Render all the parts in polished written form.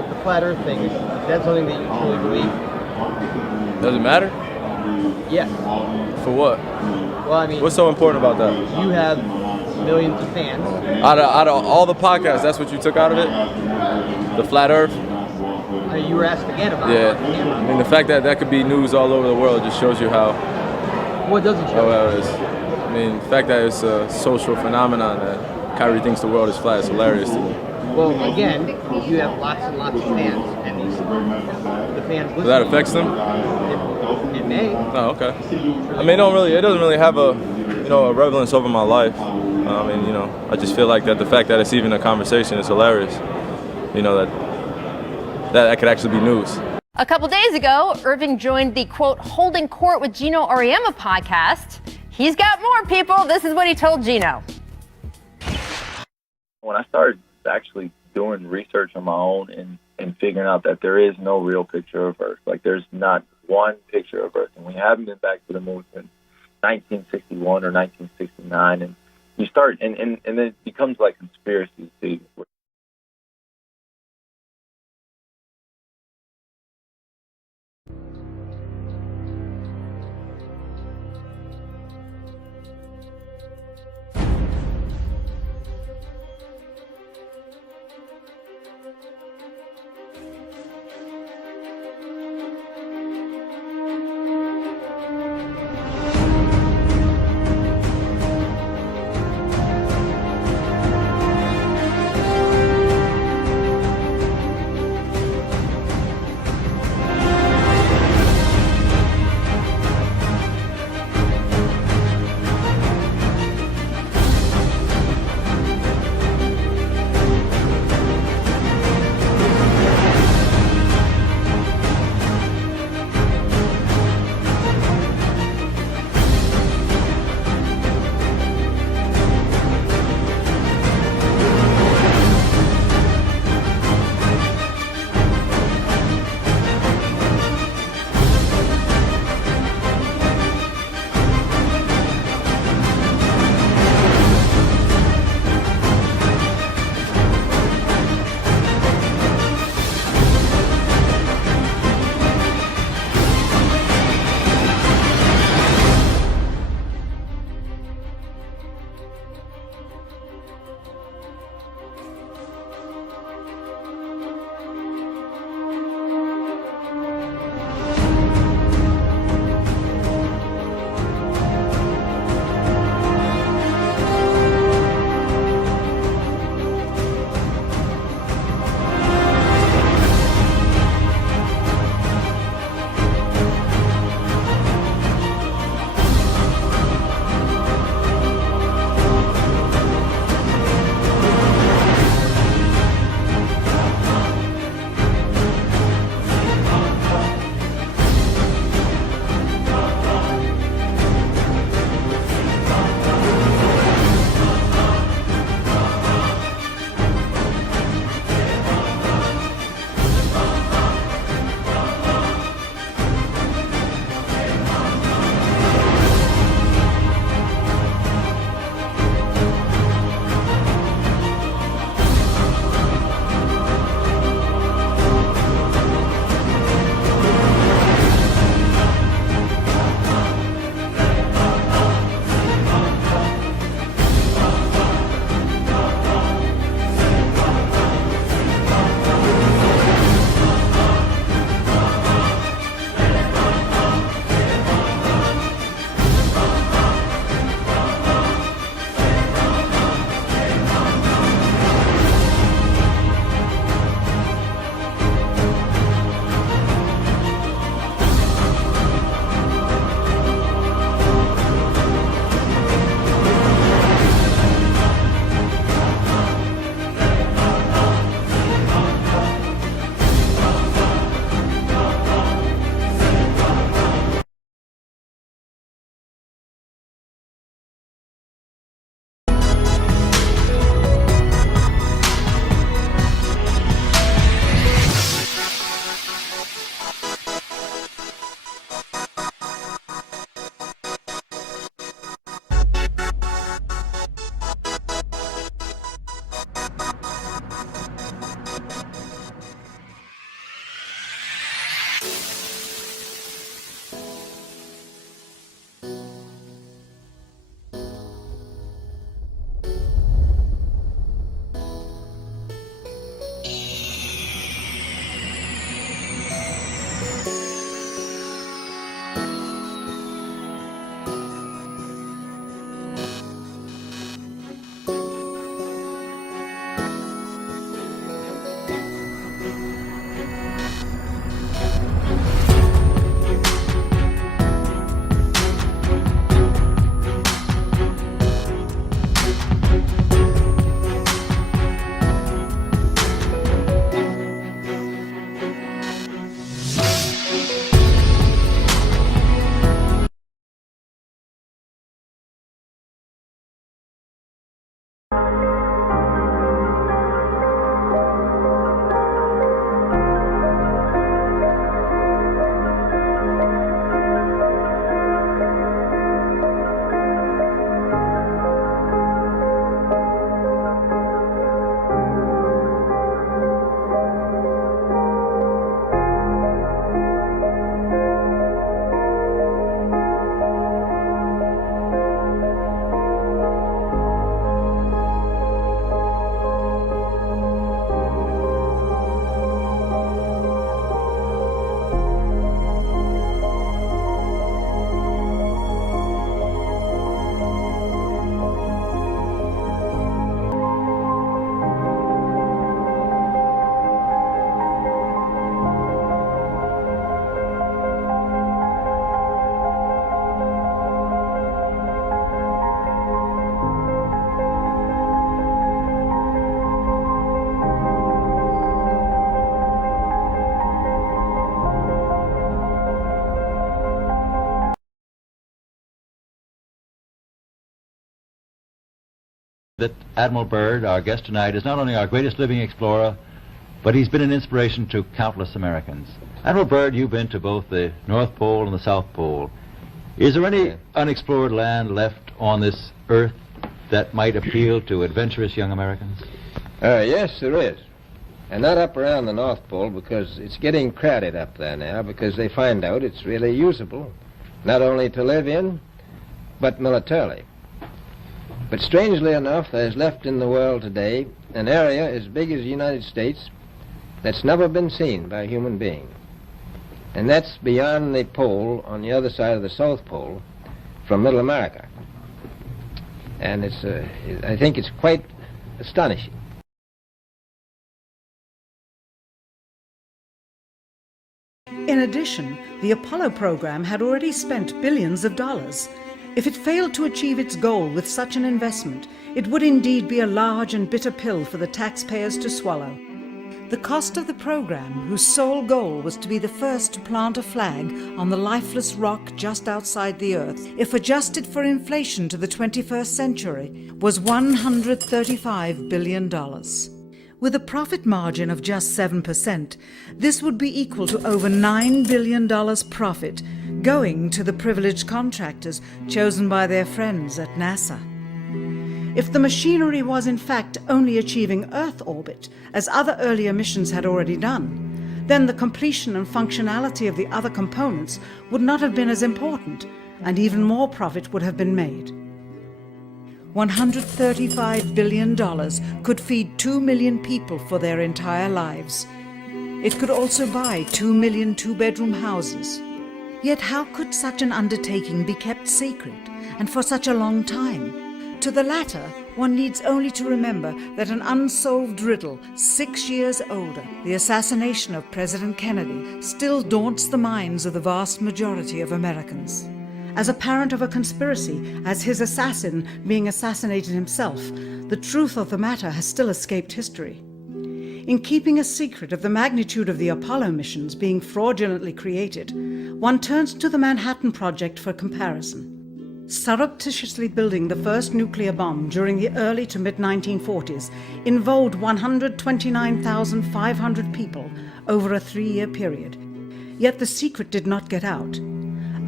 with the flat Earth thing, is that something that you truly believe? Does it matter? Yes. For what? Well, I mean, What's so important about that? you have millions of fans. Out of all the podcasts, that's what you took out of it? The flat Earth? You were asked again about Yeah. it on camera. I mean, the fact that that could be news all over the world just shows you how What doesn't show? well it is. I mean, the fact that it's a social phenomenon that Kyrie thinks the world is flat is hilarious to me. Well, again, you have lots and lots of fans, and the fans listen. That affects them? It may. Oh, okay. I mean, it doesn't really have a relevance over my life. I mean, I just feel like that the fact that it's even a conversation is hilarious. That could actually be news. A couple days ago, Irving joined the, quote, Holding Court with Gino Auriemma podcast. He's got more, people. This is what he told Gino. When I started actually doing research on my own and figuring out that there is no real picture of Earth, like there's not one picture of Earth, and we haven't been back to the moon since 1961 or 1969, and you start, and then it becomes like conspiracy theory. that Admiral Byrd, our guest tonight, is not only our greatest living explorer, but he's been an inspiration to countless Americans. Admiral Byrd, you've been to both the North Pole and the South Pole. Is there any unexplored land left on this earth that might appeal to adventurous young Americans? Yes, there is. And not up around the North Pole, because it's getting crowded up there now, because they find out it's really usable, not only to live in, but militarily. But strangely enough, there's left in the world today an area as big as the United States that's never been seen by a human being. And that's beyond the pole on the other side of the South Pole from Middle America. And I think it's quite astonishing. In addition, the Apollo program had already spent billions of dollars. If it failed to achieve its goal with such an investment, it would indeed be a large and bitter pill for the taxpayers to swallow. The cost of the program, whose sole goal was to be the first to plant a flag on the lifeless rock just outside the Earth, if adjusted for inflation to the 21st century, was $135 billion. With a profit margin of just 7%, this would be equal to over $9 billion profit going to the privileged contractors chosen by their friends at NASA. If the machinery was in fact only achieving Earth orbit, as other earlier missions had already done, then the completion and functionality of the other components would not have been as important, and even more profit would have been made. $135 billion could feed 2 million people for their entire lives. It could also buy 2 million two-bedroom houses. Yet how could such an undertaking be kept secret, and for such a long time? To the latter, one needs only to remember that an unsolved riddle 6 years older, the assassination of President Kennedy, still daunts the minds of the vast majority of Americans. As a parent of a conspiracy, as his assassin being assassinated himself, the truth of the matter has still escaped history. In keeping a secret of the magnitude of the Apollo missions being fraudulently created, one turns to the Manhattan Project for comparison. Surreptitiously building the first nuclear bomb during the early to mid-1940s involved 129,500 people over a 3-year period. Yet the secret did not get out.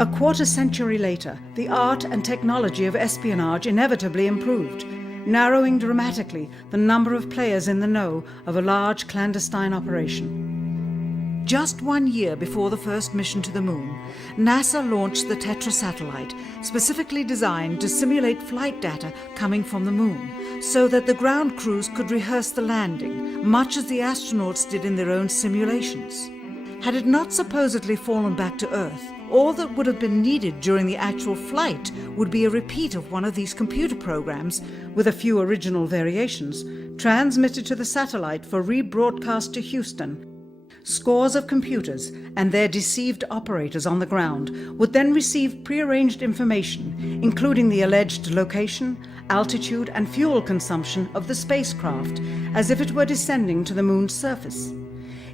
A quarter century later, the art and technology of espionage inevitably improved, narrowing dramatically the number of players in the know of a large clandestine operation. Just 1 year before the first mission to the moon, NASA launched the Tetra satellite, specifically designed to simulate flight data coming from the moon, so that the ground crews could rehearse the landing, much as the astronauts did in their own simulations. Had it not supposedly fallen back to Earth, all that would have been needed during the actual flight would be a repeat of one of these computer programs, with a few original variations, transmitted to the satellite for rebroadcast to Houston. Scores of computers and their deceived operators on the ground would then receive prearranged information, including the alleged location, altitude, and fuel consumption of the spacecraft, as if it were descending to the moon's surface.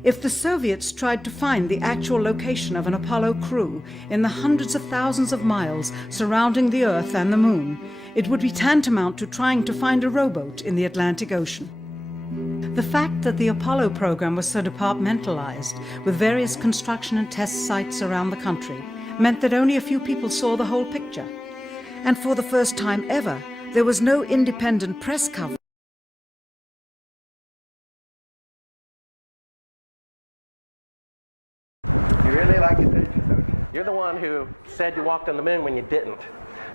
If the Soviets tried to find the actual location of an Apollo crew in the hundreds of thousands of miles surrounding the Earth and the Moon, it would be tantamount to trying to find a rowboat in the Atlantic Ocean. The fact that the Apollo program was so departmentalized, with various construction and test sites around the country, meant that only a few people saw the whole picture. And for the first time ever, there was no independent press coverage. You really like attention, don't you? You're the one who said you walked on the moon when you didn't.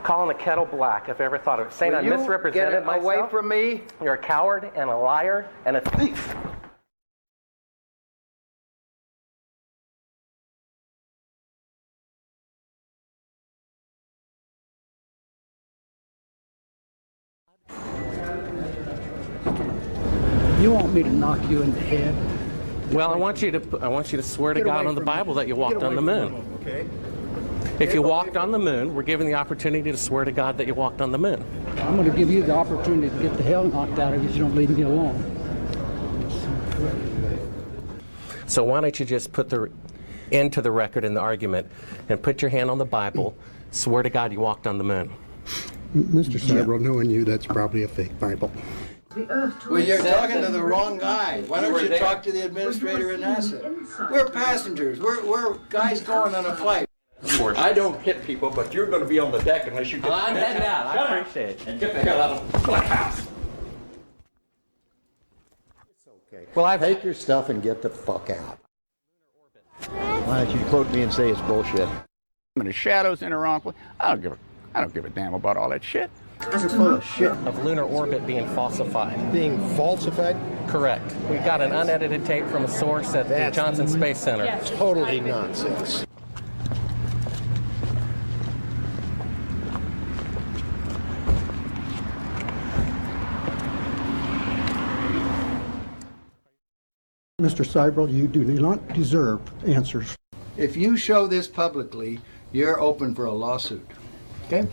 Calling the kettle black, if I ever thought of it. Saying I misrepresented myself. Away from me. You're a coward and a liar and a thief. You want me to knock you in the head? Well, I want you to swear to God on the Bible that you walked on the moon. Okay. If you walked on the moon, we're given the opportunity to swear to God that you walked on the moon. I'm going to give you the opportunity to get the hell knocked out of you if you don't leave me alone. So why don't you just put the end to the record in the argument and put your hand on the Bible, swear to God you walked on the moon. Mr. Seibel, knowing you, that's probably a fake Bible. Well, you're talking to the wrong guy. Why don't you talk to the administrator in NASA? We're passengers. We're guys going on a flight. Of course. I don't hit people, but you're going to be on the deck unless you get... I'm heading out. I appreciate it. And get the hell out of the black house. It's okay. Well, take your stuff and get the fuck out. Why don't you quote me and say it's bullshit? In the shadows in the wrong place. I don't give a damn about all that shit. You're full of shit. Of lunar orbit being falsified. Being falsified? Correct. We got an unedited tape from a source at the Johnson Space Center. Yes. Totally nonsense. Mr. Seibel, you do not deserve answers. If you show this publicly, you're open for a lawsuit. Okay?